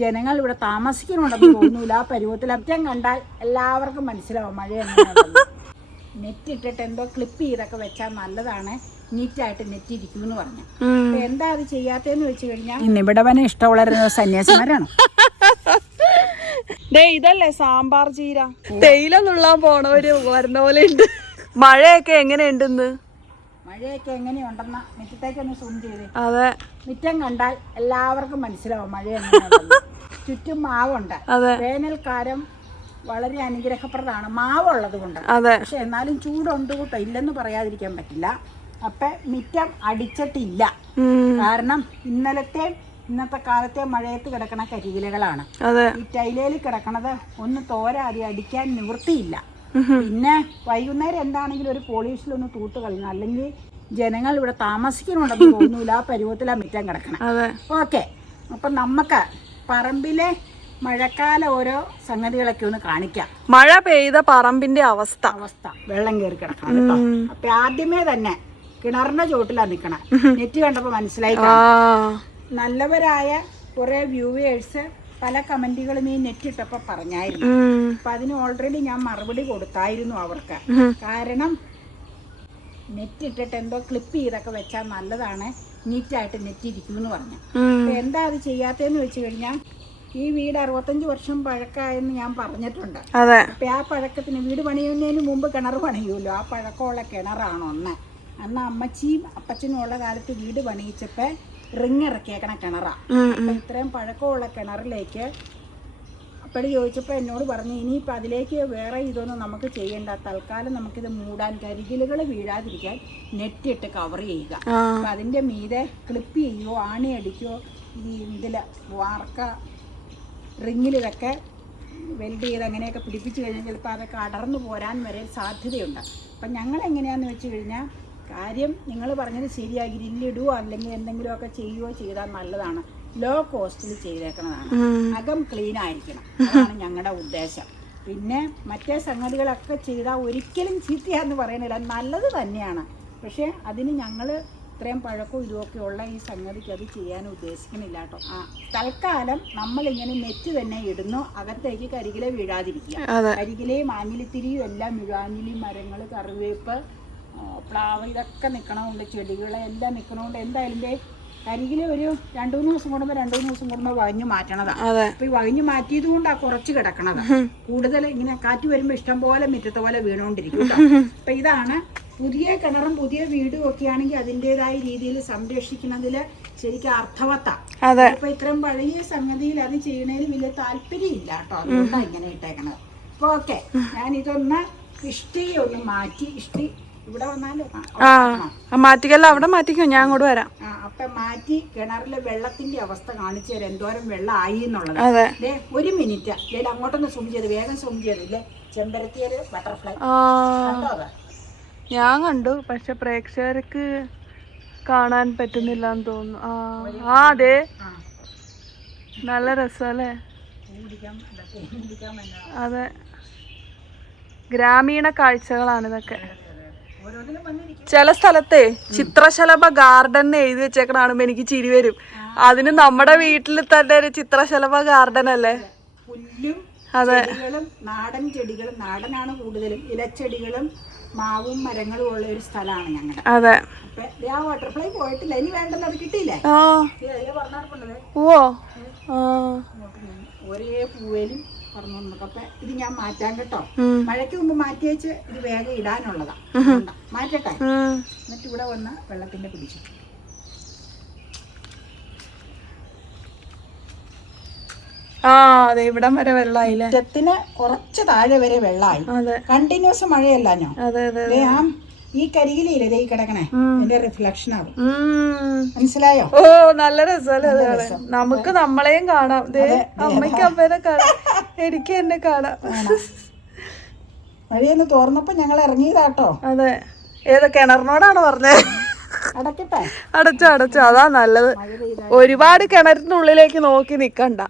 ജനങ്ങൾ ഇവിടെ താമസിക്കുന്നുണ്ടെന്ന് തോന്നൂല. ആ പരുവത്തിൽ അത്യം കണ്ടാൽ എല്ലാവർക്കും മനസ്സിലാവും മഴ എങ്ങനെയാണെന്ന്. നെറ്റ് ഇട്ടിട്ട് എന്തോ ക്ലിപ്പ് ചെയ്തൊക്കെ വെച്ചാൽ നല്ലതാണ്, നീറ്റായിട്ട് നെറ്റ് ഇരിക്കുമെന്ന് പറഞ്ഞു. എന്താ അത് ചെയ്യാത്തതെന്ന് വെച്ച് കഴിഞ്ഞാൽ ഇന്നിവിടെ വനെ ഇഷ്ടമുള്ള സന്യാസിമാരാണ്. ഇതല്ലേ സാമ്പാർ ചീര. തേയില നുള്ളാൻ പോണവര് വരുന്ന പോലെ ഉണ്ട്. മഴയൊക്കെ എങ്ങനെയുണ്ടെന്ന്? മഴയൊക്കെ എങ്ങനെയുണ്ടെന്ന മുറ്റത്തേക്കൊന്ന് സൂം ചെയ്തേ. അതെ, മുറ്റം കണ്ടാൽ എല്ലാവർക്കും മനസ്സിലാവും മഴ എങ്ങനെയുണ്ടെന്ന്. ചുറ്റും മാവുണ്ട്. വേനൽക്കാലം വളരെ അനുഗ്രഹപ്രദമാണ് മാവുള്ളത് കൊണ്ട്. പക്ഷെ എന്നാലും ചൂടുണ്ട് കൂട്ടോ, ഇല്ലെന്ന് പറയാതിരിക്കാൻ പറ്റില്ല. അപ്പൊ മുറ്റം അടിച്ചിട്ടില്ല. കാരണം ഇന്നത്തെ കാലത്തെ മഴയത്ത് കിടക്കണ കരികിലകളാണ്. ഈ ടൈലയിൽ കിടക്കണത് ഒന്ന് തോരാതെ അടിക്കാൻ നിവൃത്തിയില്ല. പിന്നെ വൈകുന്നേരം എന്താണെങ്കിലും ഒരു പോളീഷിലൊന്ന് തൂത്ത് കളയണം, അല്ലെങ്കിൽ ജനങ്ങൾ ഇവിടെ താമസിക്കുന്നുണ്ടെന്ന് തോന്നൂല. ആ പരുവത്തിലാ മുറ്റം കിടക്കണം. ഓക്കെ, അപ്പൊ നമുക്ക് പറമ്പിലെ മഴക്കാല ഓരോ സംഗതികളൊക്കെ ഒന്ന് കാണിക്കാം. മഴ പെയ്ത പറമ്പിന്റെ അവസ്ഥ വെള്ളം കയറി കിടക്കണം കേട്ടോ. അപ്പൊ ആദ്യമേ തന്നെ കിണറിന്റെ ചോട്ടിലാ നിക്കണം. നെറ്റ് കണ്ടപ്പോ മനസ്സിലായി. നല്ലവരായ കുറെ വ്യൂവേഴ്സ് പല കമന്റുകളും ഈ നെറ്റ് ഇട്ടപ്പോ പറഞ്ഞായിരുന്നു. അപ്പൊ അതിന് ഓൾറെഡി ഞാൻ മറുപടി കൊടുത്തായിരുന്നു അവർക്ക്. കാരണം നെറ്റ് ഇട്ടിട്ട് എന്തോ ക്ലിപ്പ് ചെയ്തൊക്കെ വെച്ചാൽ നല്ലതാണ്, നീറ്റായിട്ട് നെറ്റ് ഇരിക്കുമെന്ന് പറഞ്ഞു. അപ്പൊ എന്താ അത് ചെയ്യാത്തതെന്ന് വെച്ച് കഴിഞ്ഞാൽ ഈ വീട് 65 വർഷം പഴക്കമായെന്ന് ഞാൻ പറഞ്ഞിട്ടുണ്ട്. അപ്പൊ ആ പഴക്കത്തിന് വീട് പണിയുന്നതിന് മുമ്പ് കിണർ പണിയുമല്ലോ, ആ പഴക്കമുള്ള കിണറാണ് ഒന്ന്. അന്ന് അമ്മച്ചിയും അപ്പച്ചനും ഉള്ള കാലത്ത് വീട് പണിയിച്ചപ്പോ റിങ് ഇറക്കിയേക്കണ കിണറാ. അപ്പൊ ഇത്രയും പഴക്കമുള്ള കിണറിലേക്ക് അപ്പടി ചോദിച്ചപ്പോ എന്നോട് പറഞ്ഞു, ഇനിയിപ്പോൾ അതിലേക്ക് വേറെ ഇതൊന്നും നമുക്ക് ചെയ്യണ്ട, തൽക്കാലം നമുക്കിത് മൂടാൻ കരികിലുകൾ വീഴാതിരിക്കാൻ നെറ്റ് ഇട്ട് കവർ ചെയ്യുക. അപ്പൊ അതിന്റെ മീതെ ക്ലിപ്പ് ചെയ്യുകയോ ആണി അടിക്കുകയോ ഈ ഇതില് വാർക്ക റിങ്ങിലിതൊക്കെ വെൽഡ് ചെയ്ത് അങ്ങനെയൊക്കെ പിടിപ്പിച്ച് കഴിഞ്ഞാൽ ചിലപ്പോൾ അതൊക്കെ അടർന്നു പോരാൻ വരെ സാധ്യതയുണ്ട്. അപ്പം ഞങ്ങൾ എങ്ങനെയാണെന്ന് വെച്ച് കഴിഞ്ഞാൽ കാര്യം നിങ്ങൾ പറഞ്ഞത് ശരിയാ, ഗ്രില്ലിടുവോ അല്ലെങ്കിൽ എന്തെങ്കിലുമൊക്കെ ചെയ്യുകയോ ചെയ്താൽ നല്ലതാണ്. ലോ കോസ്റ്റിൽ ചെയ്തേക്കുന്നതാണ്. അകം ക്ലീൻ ആയിരിക്കണം, അതാണ് ഞങ്ങളുടെ ഉദ്ദേശം. പിന്നെ മറ്റേ സംഗതികളൊക്കെ ചെയ്താൽ ഒരിക്കലും ചീത്തയാന്ന് പറയണില്ല, നല്ലത് തന്നെയാണ്. പക്ഷേ അതിന് ഞങ്ങൾ ഇത്രയും പഴക്കവും ഇതുമൊക്കെ ഉള്ള ഈ സംഗതിക്ക് അത് ചെയ്യാൻ ഉദ്ദേശിക്കുന്നില്ല കേട്ടോ. തൽക്കാലം നമ്മളിങ്ങനെ നെറ്റ് തന്നെ ഇടുന്നു, അകത്തേക്ക് കരികില വീഴാതിരിക്കുക. കരികിലയും ആഞ്ഞിലിത്തിരിയും എല്ലാം വീഴാഞ്ഞിലി മരങ്ങൾ, കറിവേപ്പ്, പ്ലാവ് ഇതൊക്കെ നിൽക്കണമുണ്ട്, ചെടികളെല്ലാം നിൽക്കണമുണ്ട്. എന്തായാലും കരികിൽ ഒരു 2-3 ദിവസം കൂടുമ്പോൾ വകഞ്ഞു മാറ്റണതാണ്. അപ്പൊ ഈ വകഞ്ഞു മാറ്റിയത് കൊണ്ടാണ് കുറച്ച് കിടക്കണത്. കൂടുതൽ ഇങ്ങനെ കാറ്റ് വരുമ്പോൾ ഇഷ്ടം പോലെ മുറ്റത്തെ പോലെ വീണുകൊണ്ടിരിക്കും കേട്ടോ. അപ്പൊ ഇതാണ് പുതിയ കിണറും പുതിയ വീടും ഒക്കെ ആണെങ്കിൽ അതിൻ്റെതായ രീതിയിൽ സംരക്ഷിക്കുന്നതിൽ ശരിക്കും അർത്ഥവത്താണ്. അപ്പൊ ഇത്രയും പഴയ സംഗതിയിൽ അത് ചെയ്യണതിൽ വലിയ താല്പര്യം ഇല്ല കേട്ടോ, അതുകൊണ്ടാണ് ഇങ്ങനെ ഇട്ടേക്കണത്. അപ്പൊ ഓക്കെ, ഞാൻ ഇതൊന്ന് ഇഷ്ടിക ഒന്ന് മാറ്റി, ഇവിടെ വന്നാലോ മാറ്റിക്കല്ല, അവിടെ മാറ്റിക്കോ, ഞാൻ അങ്ങോട്ട് വരാം. അപ്പൊ മാറ്റി കിണറിലെ വെള്ളത്തിന്റെ അവസ്ഥ കാണിച്ചു തരാം, എന്തോരം വെള്ളം ആയി എന്നുള്ളത്. 1 മിനിറ്റ് അങ്ങോട്ടൊന്ന് സൂം ചെയ്ത്, വേഗം സൂം ചെയ്തില്ലേ, ചെമ്പരത്തിയില് ബട്ടർഫ്ലൈ ഞാൻ കണ്ടു, പക്ഷെ പ്രേക്ഷകർക്ക് കാണാൻ പറ്റുന്നില്ല എന്ന് തോന്നുന്നു. അതെ, നല്ല രസമല്ലേ. അതെ, ഗ്രാമീണ കാഴ്ചകളാണ് ഇതൊക്കെ. ചില സ്ഥലത്തെ ചിത്രശലഭ ഗാർഡൻ എഴുതി വെച്ചേക്കണ കാണുമ്പോ എനിക്ക് ചിരി വരും. അതിന് നമ്മുടെ വീട്ടിൽ തന്നെ ഒരു ചിത്രശലഭ ഗാർഡൻ അല്ലേ. പുല്ലും ചെടികളും നാടൻ ചെടികളും, നാടനാണ് കൂടുതലും, ഇലച്ചെടികളും മാവും മരങ്ങളും ഉള്ള ഒരു സ്ഥലമാണ് ഞങ്ങളുടെ. അതെ, ആ ബട്ടർഫ്ലൈ പോയിട്ടില്ല, ഇനി വേണ്ടല്ലോ, അത് കിട്ടിയില്ലേ. ഒരേ പൂവേലും പറഞ്ഞു നമുക്ക്. അപ്പൊ ഇത് ഞാൻ മാറ്റാൻ കേട്ടോ, മഴയ്ക്ക് മുമ്പ് മാറ്റി വെച്ച് ഇത് വേഗം ഇടാനുള്ളതാ. മാറ്റട്ടെ, എന്നിട്ട് ഇവിടെ വന്ന് വെള്ളത്തിന്റെ പിടിച്ചു. അതെ, ഇവിടം വരെ വെള്ളമായില്ലേ. മുറ്റത്തിന് കുറച്ച് താഴെ വരെ വെള്ളമായി. കണ്ടിന്യൂസ് മഴയല്ലോ. ഈ കരികിലേ ഈ കിടക്കണേ എന്റെ റിഫ്ലക്ഷൻ ആവും, മനസ്സിലായോ? ഓ, നല്ല രസമല്ലേ. നമുക്ക് നമ്മളെയും കാണാം, അമ്മയ്ക്ക് അമ്മേനെ കാണാം, എനിക്ക് എന്നെ കാണാം. മഴയൊന്ന് തോർന്നപ്പോ ഞങ്ങൾ ഇറങ്ങിയതാട്ടോ. അതെ, ഏതോ കിണറിനോടാണ് പറഞ്ഞത്. അടക്കട്ടെ, അടച്ചോ, അതാ നല്ലത്. ഒരുപാട് കിണറിനുള്ളിലേക്ക് നോക്കി നിക്കണ്ട.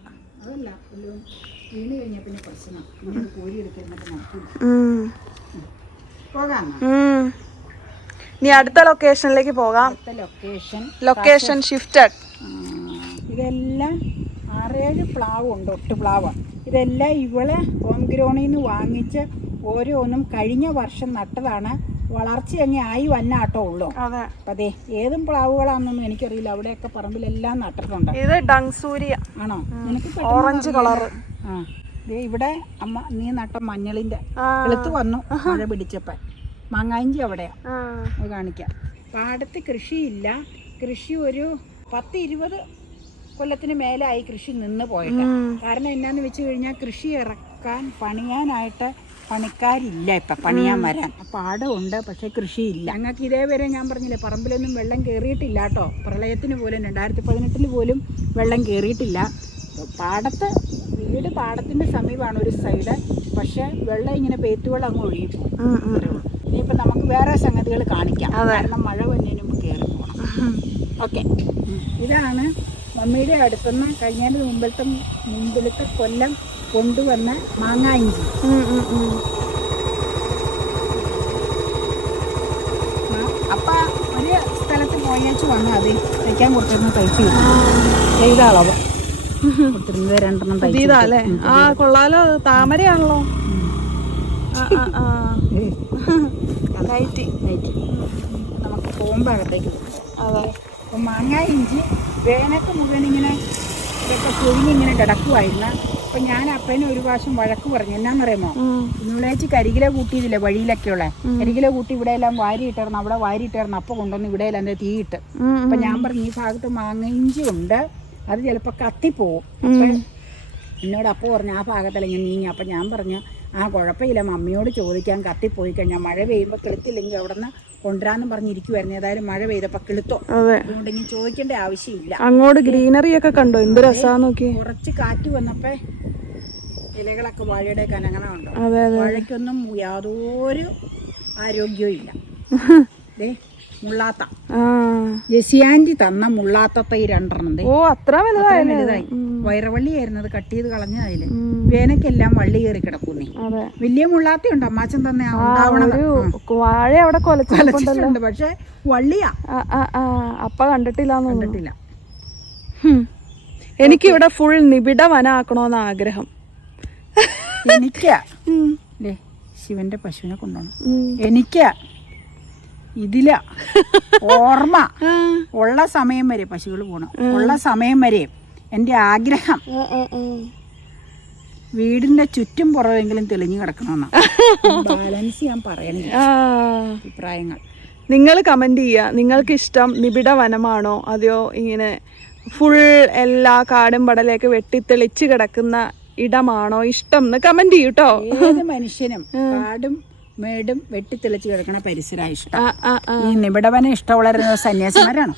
വീണ് കഴിഞ്ഞാൽ പിന്നെ പ്രശ്നം, കോരി എടുത്തിരുന്നിട്ട് പോകാം. ഇനി അടുത്ത ലൊക്കേഷനിലേക്ക് പോകാം. Location shifted. ഇതെല്ലാം 6-7 പ്ലാവ് ഉണ്ട്, ഒട്ടുപ്ലാവ്. ഇതെല്ലാം ഇവള് ഹോം ഗ്രൗണ്ടിൽ നിന്ന് വാങ്ങിച്ച് ഓരോന്നും കഴിഞ്ഞ വർഷം നട്ടതാണ്. വളർച്ച അങ്ങ് ആയി വന്നാട്ടോ ഉള്ളൂ. അതെ. അപ്പൊ അതെ ഏതും പ്ലാവുകളാണെന്നൊന്നും എനിക്കറിയില്ല. അവിടെയൊക്കെ പറമ്പിലെല്ലാം നട്ടിട്ടുണ്ട്. ഇത് ഡങ്സൂരിയ ആണോ? നിനക്ക് ഓറഞ്ച് കളറ്. ആ ദേ ഇവിടെ അമ്മ നീ നട്ട മഞ്ഞളിന്റെ വെളുത്ത് വന്നു മഴ പിടിച്ചപ്പോ. മാങ്ങാഞ്ചി അവിടെയാ, അത് കാണിക്കാം. പാടത്ത് കൃഷിയില്ല. കൃഷി ഒരു 10-20 കൊല്ലത്തിന് മേലായി കൃഷി നിന്ന് പോയിട്ട്. കാരണം എന്നാന്ന് വെച്ച് കഴിഞ്ഞാൽ കൃഷി ഇറക്കാൻ പണിയാനായിട്ട് പണിക്കാരില്ല. ഇപ്പം പണിയാൻ വരാൻ പാടമുണ്ട്, പക്ഷേ കൃഷിയില്ല. ഞങ്ങൾക്ക് ഇതേവരെ ഞാൻ പറഞ്ഞില്ലേ പറമ്പിലൊന്നും വെള്ളം കയറിയിട്ടില്ല കേട്ടോ. പ്രളയത്തിന് പോലും 2018 പോലും വെള്ളം കയറിയിട്ടില്ല. പാടത്ത് വീട് പാടത്തിൻ്റെ സമീപമാണ് ഒരു സൈഡ്, പക്ഷേ വെള്ളം ഇങ്ങനെ പേറ്റുവെള്ളം അങ്ങ് ഒഴുകിപ്പോകും. ഇനിയിപ്പോൾ നമുക്ക് വേറെ സംഗതികൾ കാണിക്കാം, കാരണം മഴ വന്നതിന് മുമ്പ് കയറി പോകണം. ഓക്കെ, ഇതാണ് മമ്മിയുടെ അടുത്തുനിന്ന് കഴിഞ്ഞതിന് മുമ്പിലത്തെ കൊല്ലം കൊണ്ടുവന്ന മാങ്ങായിഞ്ചി. അപ്പം ഒരു സ്ഥലത്ത് പോയേച്ച് വന്നു അത് തയ്ക്കാൻ കൊടുത്തിരുന്ന തയ്ച്ചു ചെയ്താളവ് കൊടുത്തിരുന്നത് 2 തയ്ച്ചല്ലേ. ആ കൊള്ളാലോ, താമരയാണല്ലോ. നമുക്ക് പോകുമ്പോൾ അകത്തേക്ക് പോകും. അതെ. അപ്പം മാങ്ങായിഞ്ചി വേനൊക്കെ മുഴുവൻ ഇങ്ങനെ ഇതൊക്കെ പൊഴിഞ്ഞിങ്ങനെ കിടക്കുമായിരുന്നു. അപ്പം ഞാൻ അപ്പനെ ഒരു പ്രാവശ്യം വഴക്ക് പറഞ്ഞു. എന്നാന്നറിയാമോ, ഇന്നുളേച്ച് കരികില കൂട്ടിയതില്ലേ വഴിയിലൊക്കെയുള്ള കരികില കൂട്ടി ഇവിടെ എല്ലാം വാരിയിട്ടായിരുന്നു, അവിടെ വാരിയിട്ടായിരുന്നു. അപ്പം കൊണ്ടുവന്ന് ഇവിടെ എല്ലാം എന്താ തീയിട്ട്. അപ്പം ഞാൻ പറഞ്ഞു ഈ ഭാഗത്ത് മാങ്ങയിഞ്ചി ഉണ്ട്, അത് ചിലപ്പോൾ കത്തിപ്പോവും. അപ്പം എന്നോട് അപ്പോൾ പറഞ്ഞു ആ ഭാഗത്തല്ല ഞാൻ നീങ്ങി. അപ്പം ഞാൻ പറഞ്ഞു ആ കുഴപ്പമില്ല, മമ്മിയോട് ചോദിക്കാൻ. കത്തിപ്പോയി കഴിഞ്ഞാൽ മഴ പെയ്യുമ്പോൾ കിളുത്തില്ലെങ്കിൽ അവിടെ നിന്ന് കൊണ്ടുവരാന്ന് പറഞ്ഞിരിക്കുവായിരുന്നു. ഏതായാലും മഴ പെയ്തപ്പോൾ കിളുത്തോ, അതുകൊണ്ട് ഇനി ചോദിക്കേണ്ട ആവശ്യമില്ല. അങ്ങോട്ട് ഗ്രീനറി ഒക്കെ കണ്ടോ, എന്ത് രസാന്ന് നോക്കി. കുറച്ച് കാറ്റ് വന്നപ്പോ ഇലകളൊക്കെ വാഴയുടെ കനങ്ങണമുണ്ടോ. വാഴയ്ക്കൊന്നും യാതൊരു ആരോഗ്യവും ഇല്ല. മുള്ളാത്ത ജെസിയാൻറ്റി തന്ന മുള്ളാത്തത്തെ ഈ 2 അത്ര വലുതായി. വയറവള്ളിയായിരുന്നു, അത് കട്ട് ചെയ്ത് കളഞ്ഞതായില്ലേ. വേനക്കെല്ലാം വള്ളി കയറി കിടക്കുന്നേ. വലിയ മുള്ളാത്തയുണ്ട് അമ്മാച്ചൻ തന്നെ വാഴ അവിടെ കൊലച്ചിട്ടുണ്ട്, പക്ഷെ വള്ളിയാ. അപ്പ കണ്ടിട്ടില്ല. എനിക്കിവിടെ ഫുൾ നിബിഡ വനാക്കണോന്ന് ആഗ്രഹം. എനിക്ക് ശിവന്റെ പശുവിനെ കൊണ്ടുപോകണം. എനിക്ക് ഇതില ഓർമ്മ ഉള്ള സമയം വരെ പശുക്കൾ പോകണം. ഉള്ള സമയം വരെ എൻ്റെ ആഗ്രഹം വീടിന്റെ ചുറ്റും പുറമെങ്കിലും തെളിഞ്ഞു കിടക്കണമെന്നാണ്. ബാലൻസ് ഞാൻ പറയണില്ല അഭിപ്രായങ്ങൾ. നിങ്ങൾ കമന്റ് ചെയ്യുക, നിങ്ങൾക്ക് ഇഷ്ടം നിബിഡ വനമാണോ അതെയോ ഇങ്ങനെ ഫുൾ എല്ലാ കാടും പടലേക്ക് വെട്ടിത്തെളിച്ച് കിടക്കുന്ന ഇടമാണോ ഇഷ്ടം എന്ന് കമന്റ് ചെയ്യൂട്ടോ. ഏത് മനുഷ്യനും കാടും മേടും വെട്ടിത്തെളിച്ച് കിടക്കണ പരിസരം ഇഷ്ടം. ഈ നിബിഡവനം ഇഷ്ടമുള്ള സന്യാസിമാരാണോ?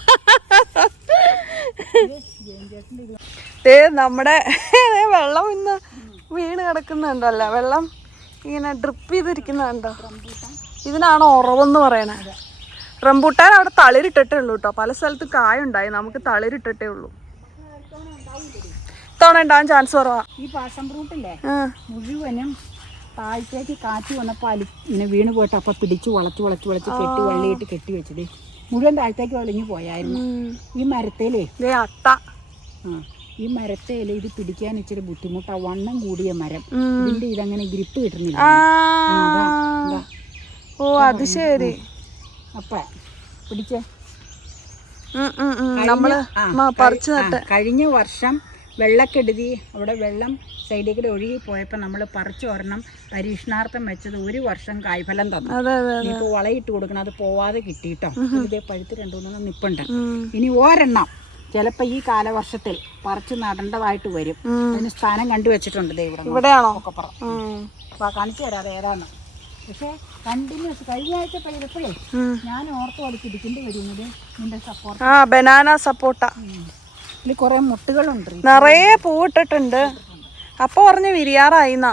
നമ്മുടെ വെള്ളം ഇന്ന് വീണ് കിടക്കുന്നുണ്ടല്ലോ, വെള്ളം ഇങ്ങനെ ഡ്രിപ്പ് ചെയ്തിരിക്കുന്നുണ്ടോ. ഇതിനാണോ ഉറവെന്ന് പറയണേ. റംബൂട്ടാൻ അവിടെ തളിരിട്ടിട്ടേ ഉള്ളൂ കേട്ടോ, പല സ്ഥലത്തും കായുണ്ടായി, നമുക്ക് തളിരിട്ടിട്ടേ ഉള്ളൂ. ഇത്തവണ ഉണ്ടാകാൻ ചാൻസ് കുറവാ. ഈ പാഷൻ ഫ്രൂട്ടില്ലേ മുഴുവനും താഴത്തേക്ക് കാറ്റ് വന്നപ്പോൾ ഇങ്ങനെ വീണ് പോയിട്ട് അപ്പം പിടിച്ച് വളച്ച് കെട്ടി വള്ളിയിട്ട് കെട്ടി വെച്ചത് മുഴുവൻ താഴത്തേക്ക് വലിഞ്ഞു പോയായിരുന്നു. ഈ മരത്തേലേ അട്ട ഈ മരത്തേല് ഇത് പിടിക്കാൻ ഇച്ചിരി ബുദ്ധിമുട്ടാ. വണ്ണം കൂടിയ മരം, ഇതിന്റെ ഇതങ്ങനെ ഗ്രിപ്പ് കിട്ടുന്നില്ല. ഓ അത് ശരി. അപ്പ പിടിച്ചേ നമ്മള് പറിച്ചു നട്ട്. കഴിഞ്ഞ വർഷം വെള്ളക്കെടുതി അവിടെ വെള്ളം സൈഡിൽ കൂടെ ഒഴുകി പോയപ്പോൾ നമ്മൾ പറിച്ചു ഒരെണ്ണം പരീക്ഷണാർത്ഥം വെച്ചത് 1 വർഷം കായ്ഫലം തന്നു. ഇപ്പോൾ വളയിട്ട് കൊടുക്കണം, അത് പോവാതെ കിട്ടിയിട്ടോ. ഇതേ പഴുത്ത് 2-3 നിപ്പുണ്ട്. ഇനി ഒരെണ്ണം ചിലപ്പോൾ ഈ കാലവർഷത്തിൽ പറിച്ച് നടേണ്ടതായിട്ട് വരും. അതിന് സ്ഥാനം കണ്ടുവച്ചിട്ടുണ്ട് ഇവിടെയാണോ അപ്പോൾ കാണിച്ചു തരാം അത് ഏതാന്ന്. പക്ഷേ കണ്ടിന്യൂസ് കഴിഞ്ഞ ആഴ്ച പെയ്തപ്പോഴേ ഞാൻ ഓർത്ത് അത് പിടിക്കേണ്ടി വരുന്നത് നിന്റെ സപ്പോർട്ട്. ബനാന സപ്പോർട്ട. ഇതിൽ കുറെ മുട്ടുകളുണ്ട്, നിറയെ പൂവിട്ടിട്ടുണ്ട്. അപ്പൊ പറഞ്ഞ് വിരിയാറായിന്നാ.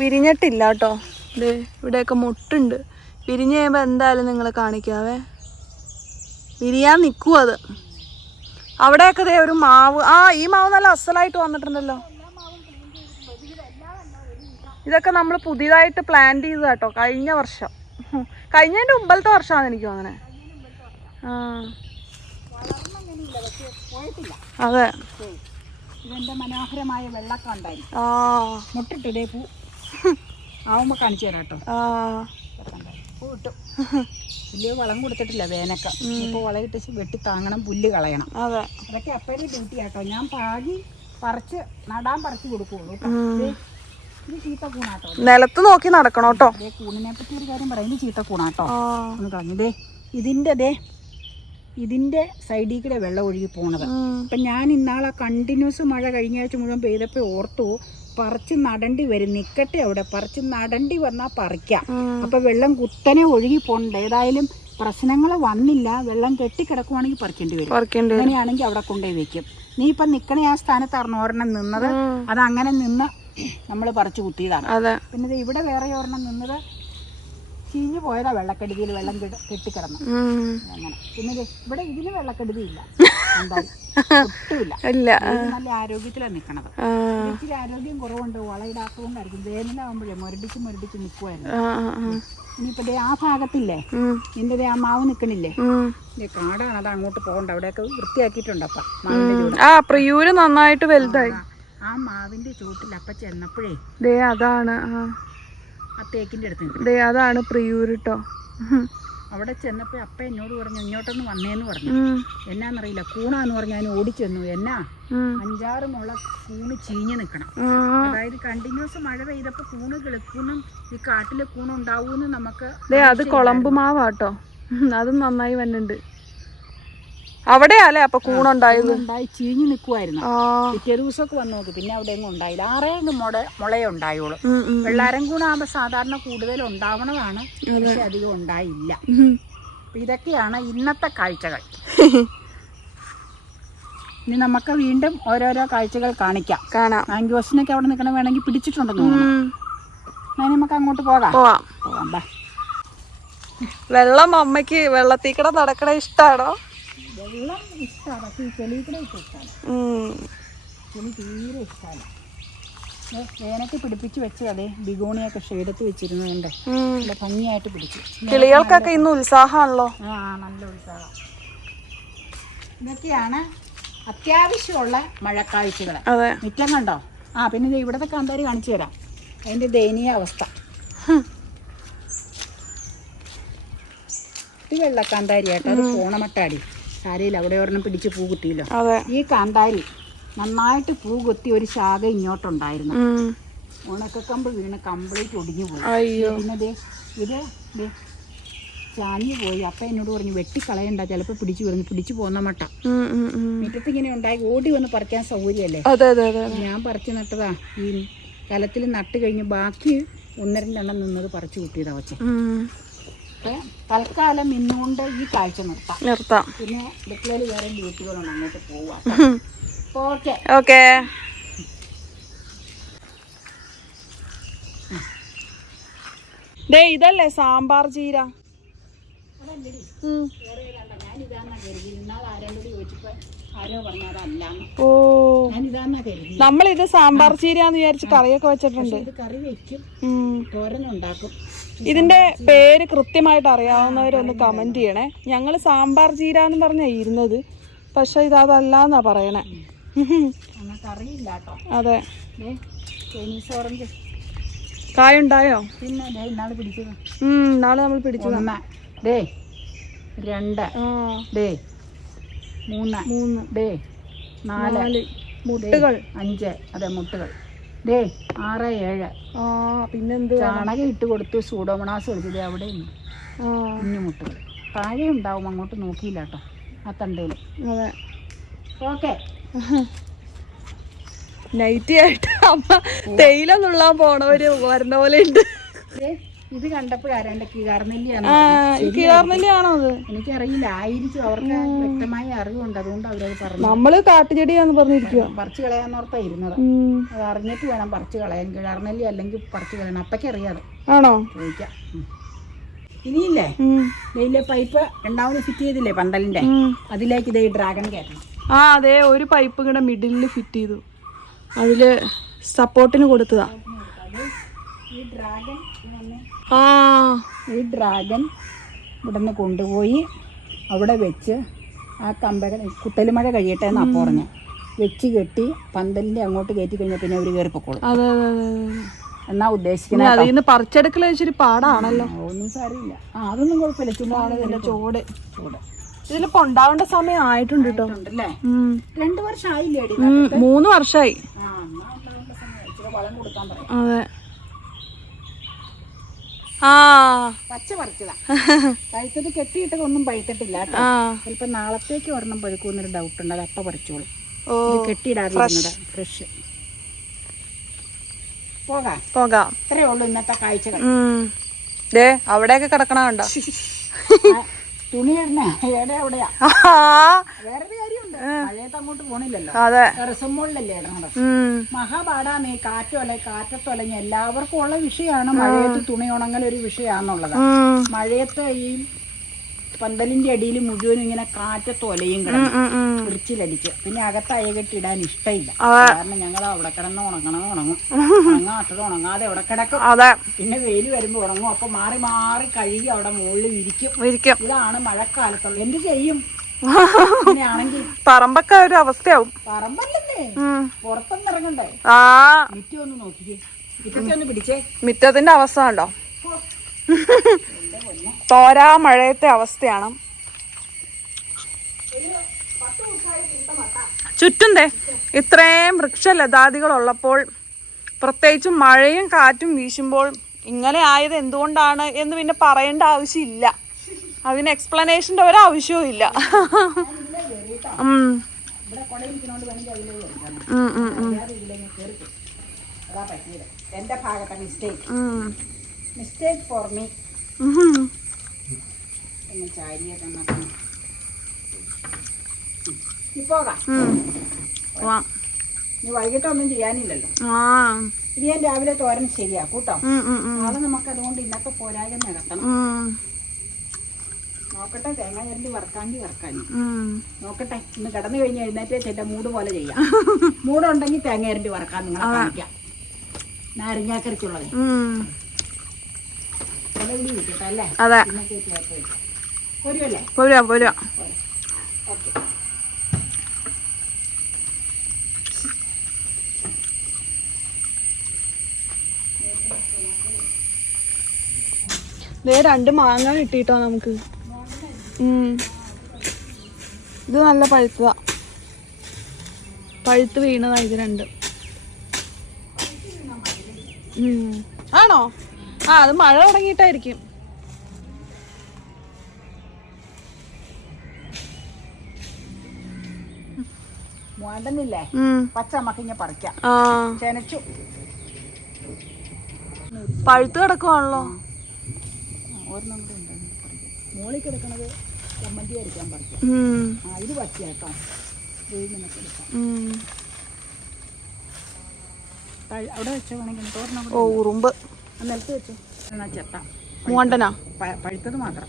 വിരിഞ്ഞിട്ടില്ല കേട്ടോ. ഇവിടെയൊക്കെ മുട്ടുണ്ട്. വിരിഞ്ഞ് കഴിയുമ്പോൾ എന്തായാലും നിങ്ങൾ കാണിക്കാവേ. വിരിയാൻ നിൽക്കും അത്. അവിടെയൊക്കെ ഒരു മാവ്, ഈ മാവ് നല്ല അസലായിട്ട് വന്നിട്ടുണ്ടല്ലോ. ഇതൊക്കെ നമ്മൾ പുതിയതായിട്ട് പ്ലാന്റ് ചെയ്ത് കേട്ടോ. കഴിഞ്ഞ വർഷം, കഴിഞ്ഞതിൻ്റെ മുമ്പത്തെ വർഷമാണ് എനിക്ക് തോന്നണേ. കാണുന്നില്ല, പക്ഷെ പോയിട്ടില്ല. അതെ, ഇതെന്റെ മനോഹരമായ വെള്ളക്കാന്താരി. ആ മുട്ടിട്ടേ പൂ ആവുമ്പോ കാണിച്ചു തരാം കേട്ടോ. പൂ ഇട്ടു. വലിയ വളം കൊടുത്തിട്ടില്ല വേനക്ക. ഇപ്പൊ വളയിട്ട് വെട്ടി താങ്ങണം, പുല്ല് കളയണം. അതെ, അതൊക്കെ അപ്പഴേ ഡ്യൂട്ടി ആട്ടോ. ഞാൻ പാകി പറിച്ച് നടാൻ പറിച്ച് കൊടുക്കുള്ളൂ. ഇത് ചീത്ത കൂണാട്ടോ. നിലത്ത് നോക്കി നടക്കണം കേട്ടോ. അതേ കൂണിനെ പറ്റി ഒരു കാര്യം പറയാം, ഇത് ചീത്ത കൂണാട്ടോ. ഒന്ന് കളഞ്ഞതേ ഇതിന്റെ സൈഡിൽ കൂടെ വെള്ളം ഒഴുകി പോണത്. അപ്പൊ ഞാൻ ഇന്നാളെ കണ്ടിന്യൂസ് മഴ കഴിഞ്ഞ ആഴ്ച മുഴുവൻ പെയ്തപ്പോ ഓർത്തു പറിച്ച് നടണ്ടി വരും, നിക്കട്ടെ അവിടെ, പറിച്ച് നടണ്ടി വന്നാൽ പറിക്കാം. അപ്പൊ വെള്ളം കുത്തനെ ഒഴുകി പോകണ്ട. ഏതായാലും പ്രശ്നങ്ങൾ വന്നില്ല. വെള്ളം കെട്ടിക്കിടക്കുവാണെങ്കിൽ പറിക്കേണ്ടി വരും. അങ്ങനെയാണെങ്കിൽ അവിടെ കൊണ്ടുപോയി വെക്കും. നീ ഇപ്പൊ നിക്കണ ആ സ്ഥാനത്തായിരുന്നു ഒരെണ്ണം നിന്നത്, അത് അങ്ങനെ നിന്ന് നമ്മൾ പറിച്ചു കുത്തിയതാണ്. പിന്നെ ഇവിടെ വേറെ ഒരെണ്ണം നിന്നത് ചീഞ്ഞു പോയതാ, വെള്ളക്കെടുതിയിൽ വെള്ളം കെട്ടിക്കിടന്നു അങ്ങനെ. പിന്നെ ഇവിടെ ഇതിന് വെള്ളക്കെടുതിയില്ല, ഒട്ടുമില്ല. നല്ല ആരോഗ്യത്തിലാണ് നിക്കണത്. ഇച്ചിരി ആരോഗ്യം കുറവുണ്ട്, വളയിടാത്തതുകൊണ്ടായിരിക്കും. വേനലാകുമ്പോഴേ മുരടിച്ച് നിൽക്കുമായിരുന്നു. ഇനിയിപ്പോ ആ ഭാഗത്തില്ലേ നിന്റെ ആ മാവ് നിക്കണില്ലേ, കാടാണ്, അത് അങ്ങോട്ട് പോകണ്ട. അവിടെയൊക്കെ വൃത്തിയാക്കിയിട്ടുണ്ട്. അപ്പ മാവിന്റെ പ്രിയൂര് നന്നായിട്ട് വലുതായി. ആ മാവിന്റെ ചുവട്ടിൽ അപ്പ ചെന്നപ്പോഴേ അതാണ് ആ തേക്കിന്റെ അടുത്ത് അതാണ് പ്രിയൂര് ട്ടോ. അവിടെ ചെന്നപ്പോ അപ്പ എന്നോട് പറഞ്ഞു ഇങ്ങോട്ടൊന്ന് വന്നേന്ന് പറഞ്ഞു. എന്നാന്നറിയില്ല, കൂണാന്ന് പറഞ്ഞു. ഞാൻ ഓടിച്ചെന്നു. എന്നാ 5-6 മുള കൂണ് ചീഞ്ഞ് നിക്കണം. അതായത് കണ്ടിന്യൂസ് മഴ പെയ്തപ്പോ കൂണ് കിളിക്കുന്നും ഈ കാട്ടിലെ കൂണ് ഉണ്ടാവൂന്ന് നമുക്ക്. അത് കുളമ്പ് മാവാട്ടോ, അതും നന്നായി വന്നുണ്ട്. അവിടെയല്ലേ അപ്പൊ കൂണുണ്ടായത്? ചീഞ്ഞു നിൽക്കുമായിരുന്നു. പിറ്റേ ദിവസമൊക്കെ വന്ന് നോക്കി, പിന്നെ അവിടെ ഒന്നും ഉണ്ടായില്ല. 6 മുളയെ ഉണ്ടായുള്ളൂ. വെള്ളാരം കൂണാകുമ്പോ സാധാരണ കൂടുതൽ ഉണ്ടാവണതാണ്, പക്ഷെ അധികം ഉണ്ടായില്ല. ഇതൊക്കെയാണ് ഇന്നത്തെ കാഴ്ചകൾ. ഇനി നമുക്ക് വീണ്ടും ഓരോരോ കാഴ്ചകൾ കാണാം. മാംഗോസിനൊക്കെ അവിടെ നിൽക്കണം, വേണമെങ്കിൽ പിടിച്ചിട്ടുണ്ടെന്ന് തോന്നുന്നു. നമുക്ക് അങ്ങോട്ട് പോകാം. വെള്ളം അമ്മയ്ക്ക് വെള്ളത്തിക്കട നടക്കണ ഇഷ്ടാണോ? വെള്ളം ഇഷ്ടമാണ്, പക്ഷേ ഈ ചെളി കൂടെ ഇഷ്ടമാണ്. ചെളി തീരെ ഇഷ്ടമല്ല. വേനക്ക് പിടിപ്പിച്ച് വെച്ചതേ ബിഗോണിയൊക്കെ ഷെയ്ഡത്ത് വെച്ചിരുന്നുണ്ട്, നല്ല ഭംഗിയായിട്ട് പിടിച്ചു. കിളികൾക്കൊക്കെ ഇന്ന് ഉത്സാഹമാണല്ലോ. നല്ല ഉത്സാഹം. ഇതൊക്കെയാണ് അത്യാവശ്യമുള്ള മഴക്കാഴ്ചകൾ. മിറ്റം കണ്ടോ? പിന്നെ ഇവിടത്തെ കാന്താരി കാണിച്ചു തരാം, അതിന്റെ ദയനീയ അവസ്ഥ. ഇത് വെള്ളക്കാന്താരി ആട്ടോ, അത് പോണമട്ടാടി. സാരയിൽ അവിടെ ഒരെണ്ണം പിടിച്ച് പൂ കുത്തിയല്ലോ. ഈ കാന്താരി നന്നായിട്ട് പൂ കുത്തി ഒരു ശാഖ ഇങ്ങോട്ടുണ്ടായിരുന്നു. ഉണക്കക്കമ്പ് വീണ് കംപ്ലീറ്റ് ഒടിഞ്ഞു പോയി. പിന്നെ ഇത് ചാഞ്ഞു പോയി. അപ്പ എന്നോട് പറഞ്ഞു വെട്ടിക്കളയണ്ട, ചിലപ്പോ പിടിച്ചു പോന്ന മട്ട. മുറ്റത്ത് ഇങ്ങനെ ഉണ്ടായി ഓടി വന്ന് പറിക്കാൻ സൗകര്യമല്ലേ. ഞാൻ പറിച്ചു നട്ടതാ. ഈ കലത്തിൽ നട്ട് കഴിഞ്ഞ് ബാക്കി 1-2 എണ്ണം നിന്നത് പറിച്ചു കുത്തിയതാ വെച്ചേ. തൽക്കാലം ഇന്നുകൊണ്ട് ഈ കാഴ്ച നിർത്താം. പിന്നെ അടുക്കളയിൽ വേറെ ഡ്യൂട്ടികളുണ്ട്, അങ്ങോട്ട് പോവാം. ഓക്കെ. ഇതല്ലേ സാമ്പാർ ചീര? നമ്മളിത് സാമ്പാർ ചീരന്ന് വിചാരിച്ച് കറിയൊക്കെ വെച്ചിട്ടുണ്ട്. കറി വെക്കും, തോരനുണ്ടാക്കും. ഇതിന്റെ പേര് കൃത്യമായിട്ട് അറിയാവുന്നവരൊന്ന് കമന്റ് ചെയ്യണേ. ഞങ്ങള് സാമ്പാർ ചീര എന്ന് പറഞ്ഞാ ഇരുന്നത്, പക്ഷെ ഇത് അതല്ലാന്നാ പറയണേ. അതെ. കായുണ്ടായോ? പിന്നെ നാളെ പിടിച്ചത്. നാളെ നമ്മൾ പിടിച്ചത്. 1 2 3 4 മുട്ടുകൾ 5. അതെ, മുട്ടുകൾ 6 7. പിന്നെന്ത് ചാണകം ഇട്ട് കൊടുത്ത് സൂഡോമോണാസ് ഒഴിച്ചത് അവിടെ കുഞ്ഞു മുട്ടുകൾ താഴെ ഉണ്ടാവും. അങ്ങോട്ട് നോക്കിയില്ല കേട്ടോ ആ തണ്ടയില്. ഓക്കെ. നൈറ്റി ആയിട്ട് അമ്മ തേയില നുള്ളാൻ പോണവര് വരുന്ന പോലെ ഉണ്ട്. ഇത് കണ്ടപ്പോഴാരാണ്ട് കിഴാർനെല്ലിയാണോ അത്? എനിക്കറിയില്ല, ആയിരിക്കും. അവർക്ക് വ്യക്തമായ അറിവുണ്ട്, അതുകൊണ്ട് അവരത് പറഞ്ഞു. നമ്മള് കാട്ടുചെടിയാന്ന് പറഞ്ഞിരിക്കുക. പറിച്ചു കളയാന്നോർത്താ ഇരുന്നത്. അത് അറിഞ്ഞിട്ട് വേണം പറിച്ചു കളയാൻ. കിഴാർനെല്ലി അല്ലെങ്കിൽ പറിച്ചു കളയണം. അപ്പയ്ക്ക് അറിയാതെ ആണോ ചോദിക്കാം. ഇനിയില്ലേ ഇതിലെ പൈപ്പ് രണ്ടാമത് ഫിറ്റ് ചെയ്തില്ലേ പന്തലിന്റെ, അതിലേക്ക് ഇതേ ഡ്രാഗൺ കയറ്റണം. അതെ, ഒരു പൈപ്പ് ഇങ്ങനെ മിഡിലില് ഫിറ്റ് ചെയ്തു, അതില് സപ്പോർട്ടിന് കൊടുത്തതാ. ഈ ഡ്രാഗൺ ഇവിടെ നിന്ന് കൊണ്ടുപോയി അവിടെ വെച്ച് ആ കുത്തലുമഴ കഴിയട്ടെ എന്നാ പറഞ്ഞ വെച്ച് കെട്ടി പന്തലിന്റെ അങ്ങോട്ട് കയറ്റി കഴിഞ്ഞാൽ പിന്നെ അവർ കയറി പൊക്കോളും. എന്നാ ഉദ്ദേശിക്കുന്നത് അതിൽ നിന്ന് പറിച്ചെടുക്കൽ ഇച്ചിരി പാടാണല്ലോ. ഒന്നും സാരമില്ല. അതൊന്നും കുഴപ്പമില്ല. ചുമ്മാ ചൂട് ഇതിലിപ്പോ ഉണ്ടാവേണ്ട സമയം ആയിട്ടുണ്ട് കേട്ടോ. 2 വർഷം ആയില്ലേ? 3 വർഷമായി. അതെ. പച്ച പറിച്ചതാ. പഴുത്തത് കെട്ടിയിട്ടത് ഒന്നും പഴുത്തിട്ടില്ല കേട്ടോ. ചിലപ്പോ നാളത്തേക്ക് ഒരെണ്ണം പഴുക്കുന്നൊരു ഡൗട്ട് ഉണ്ട്. അത് അപ്പ പറിച്ചോളൂ. കെട്ടിയിടാറുണ്ട്. ഫ്രഷ്. പോകാം. ഇത്രേ ഉള്ളൂ ഇന്നത്തെ കാഴ്ചകൾ. അവിടെയൊക്കെ കിടക്കണ കണ്ടോ തുണി ഇടണേ? എവിടെയാ? വേറൊരു കാര്യമുണ്ട്. മഴയത്ത് അങ്ങോട്ട് പോണില്ലല്ലോ. ടെറസും മുകളിലല്ലേ ഇടണത്. മഹാപാടാണ് ഈ കാറ്റത്തൊലഞ്ഞ് എല്ലാവർക്കും ഉള്ള വിഷയമാണ്. മഴയത്ത് തുണി ഉണങ്ങൽ ഒരു വിഷയാന്നുള്ളത്. മഴയത്ത് ഈ പന്തലിന്റെ അടിയിൽ മുഴുവനും ഇങ്ങനെ കാറ്റത്തൊലയും കിടന്നു കുറിച്ചിലടിച്ച്. പിന്നെ അകത്ത് അയകെട്ടിടാൻ ഇഷ്ടമില്ല. കാരണം ഞങ്ങൾ അവിടെ കിടന്ന് ഉണങ്ങും. ഉണങ്ങാത്തത് ഉണങ്ങാതെ അവിടെ കിടക്കും. പിന്നെ വെയിൽ വരുമ്പോ ഉണങ്ങും. അപ്പൊ മാറി മാറി കഴുകി അവിടെ മുകളിൽ വിരിക്കും. ഇതാണ് മഴക്കാലത്തുള്ള. എന്ത് ചെയ്യും? അങ്ങനെയാണെങ്കിൽ പറമ്പൊക്കെ ഒരു അവസ്ഥയാവും. പറമ്പല്ലേ, പുറത്തൊന്നും ഇറങ്ങണ്ടേ? മിറ്റം ഒന്ന് നോക്കിക്കേ. മിറ്റത്തെ ഒന്ന് പിടിച്ചേ. മിറ്റത്തിന്റെ അവസ്ഥ ഉണ്ടോ? തോരാ മഴയത്തെ അവസ്ഥയാണ്. ചുറ്റും ഇത്രയും വൃക്ഷലതാദികളുള്ളപ്പോൾ, പ്രത്യേകിച്ചും മഴയും കാറ്റും വീശുമ്പോൾ ഇങ്ങനെ ആയത് എന്തുകൊണ്ടാണ് എന്ന് പിന്നെ പറയേണ്ട ആവശ്യമില്ല. അതിന് എക്സ്പ്ലനേഷൻ്റെ ഒരാവശ്യവും ഇല്ല. എന്റെ ഭാഗത്തെ മിസ്റ്റേക്ക് ഫോർ മീ. ഇനി വൈകിട്ടൊന്നും ചെയ്യാനില്ലല്ലോ. ഇനി ഞാൻ രാവിലെ തോരൻ ശരിയാ കൂട്ടോ. നാളെ നമുക്ക് അതുകൊണ്ട് ഇന്നത്തെ പോരാകം നടത്തണം. നോക്കട്ടെ, തേങ്ങ ചിരണ്ടി വറക്കാണ്ടി നോക്കട്ടെ. ഇന്ന് കിടന്നു കഴിഞ്ഞ് എഴുന്നേറ്റ് ചെന്റെ മൂട് പോലെ ചെയ്യാം. മൂടുണ്ടെങ്കിൽ തേങ്ങ ചിരണ്ടി വറക്കാൻ നിങ്ങളെ കാണിക്കാം. നാരങ്ങാക്കരച്ചുള്ളത് അതെ. പോരാ. ദേ 2 മാങ്ങ കിട്ടിട്ടോ നമുക്ക്. ഇത് നല്ല പഴുത്തതാ. പഴുത്ത് വീണതാ ഇത് 2. ആണോ? അത് മഴ തുടങ്ങിയിട്ടായിരിക്കും. വേണ്ടുന്നില്ലേ? പച്ച മക്കിഞ്ഞ പറിക്കാം. ചെനച്ചു പഴുത്ത് കിടക്കുവാണല്ലോ. ഒരെണ്ണം കൂടെ ഉണ്ട്. മോളിൽ കിടക്കണത് ചമ്മന്തി അരിക്കാൻ പറിക്കാം. ഇത് പച്ചയാക്കാം. അവിടെ വെച്ചോ വേണമെങ്കിൽ. ഉറുമ്പ് നിലത്ത് വെച്ചോ. ചെത്ത മൂണ്ടനാ പഴുത്തത് മാത്രം.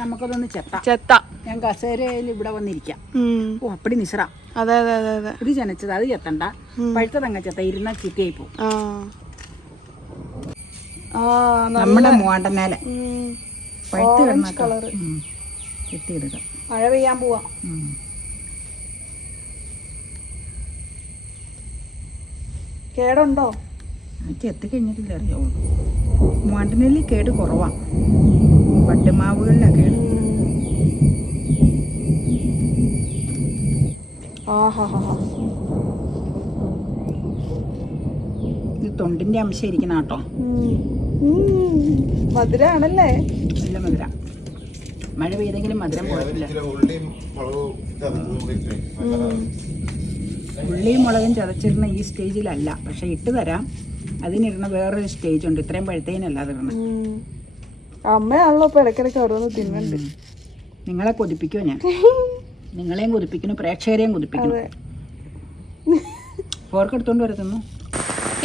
നമുക്കതൊന്ന് ചെത്ത. ഞാൻ കസേരയിൽ ഇവിടെ വന്നിരിക്കാം. അപ്പടി നിസറ. അതെ. ഇത് ചെനച്ചത് അത് ചെത്തണ്ട. പഴുത്തത് അങ്ങ് ചെത്ത. ഇരുന്ന ചീത്തയായി പോകും. നമ്മുടെ മൂവാണ്ടനേല പഴുത്ത് കിടന്ന ചെത്തിയിടുക. മഴ പെയ്യാൻ പോവാ. കേടുണ്ടോ? ചെത്തി കഴിഞ്ഞിട്ടില്ല അറിയാവുള്ളൂ. മൂവാണ്ടനേലി കേട് കുറവാണ്. വട്ടുമാവുകളിലാണ് കേട്. ഇത് തൊണ്ടിന്റെ അംശം ഇരിക്കുന്ന കേട്ടോ. മധുരാണല്ലേ? നല്ല മധുര. മഴ പെയ്തെങ്കിലും മധുരം പോയിട്ടില്ല. ഉള്ളിയും മുളകും ചതച്ചിരുന്ന ഈ സ്റ്റേജിലല്ല, പക്ഷെ ഇട്ട് തരാം. അതിനിരുന്ന വേറൊരു സ്റ്റേജ് ഉണ്ട്. ഇത്രയും പഴുത്തേനല്ല അതിരുന്നത്. അമ്മയാണല്ലോ ഇപ്പൊ ഇടയ്ക്കിടയ്ക്ക് ഓരോന്ന് തിന്നുണ്ട്. നിങ്ങളെ കൊതിപ്പിക്കുമോ ഞാൻ? നിങ്ങളെയും കൊതിപ്പിക്കുന്നു, പ്രേക്ഷകരെയും കൊതിപ്പിക്കുന്നു. ഫോർക്കെടുത്തോണ്ട് വരുത്തുന്നു.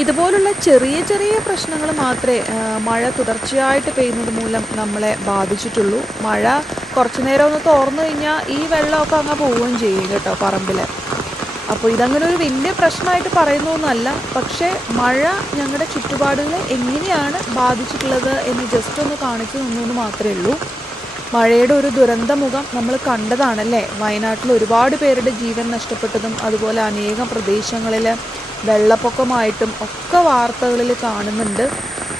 ഇതുപോലുള്ള ചെറിയ ചെറിയ പ്രശ്നങ്ങൾ മാത്രമേ മഴ തുടർച്ചയായിട്ട് പെയ്യുന്നത് മൂലം നമ്മളെ ബാധിച്ചിട്ടുള്ളൂ. മഴ കുറച്ചു നേരം ഒന്ന് തോർന്നു കഴിഞ്ഞാൽ ഈ വെള്ളമൊക്കെ അങ്ങ് പോവുകയും ചെയ്യും കേട്ടോ പറമ്പിൽ. അപ്പോൾ ഇതങ്ങനെ ഒരു വലിയ പ്രശ്നമായിട്ട് പറയുന്നതൊന്നുമല്ല. പക്ഷേ മഴ ഞങ്ങളുടെ ചുറ്റുപാടുകളെ എങ്ങനെയാണ് ബാധിച്ചിട്ടുള്ളത് എന്ന് ജസ്റ്റ് ഒന്ന് കാണിച്ചു തന്നു മാത്രമേ ഉള്ളൂ. മഴയുടെ ഒരു ദുരന്തമുഖം നമ്മൾ കണ്ടതാണല്ലേ. വയനാട്ടിൽ ഒരുപാട് പേരുടെ ജീവൻ നഷ്ടപ്പെട്ടതും അതുപോലെ അനേകം പ്രദേശങ്ങളിൽ വെള്ളപ്പൊക്കമായിട്ടും ഒക്കെ വാർത്തകളിൽ കാണുന്നുണ്ട്.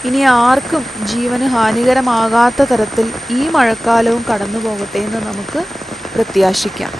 ഇനി ആർക്കും ജീവന് ഹാനികരമാകാത്ത തരത്തിൽ ഈ മഴക്കാലവും കടന്നു പോകട്ടെ എന്ന് നമുക്ക് പ്രത്യാശിക്കാം.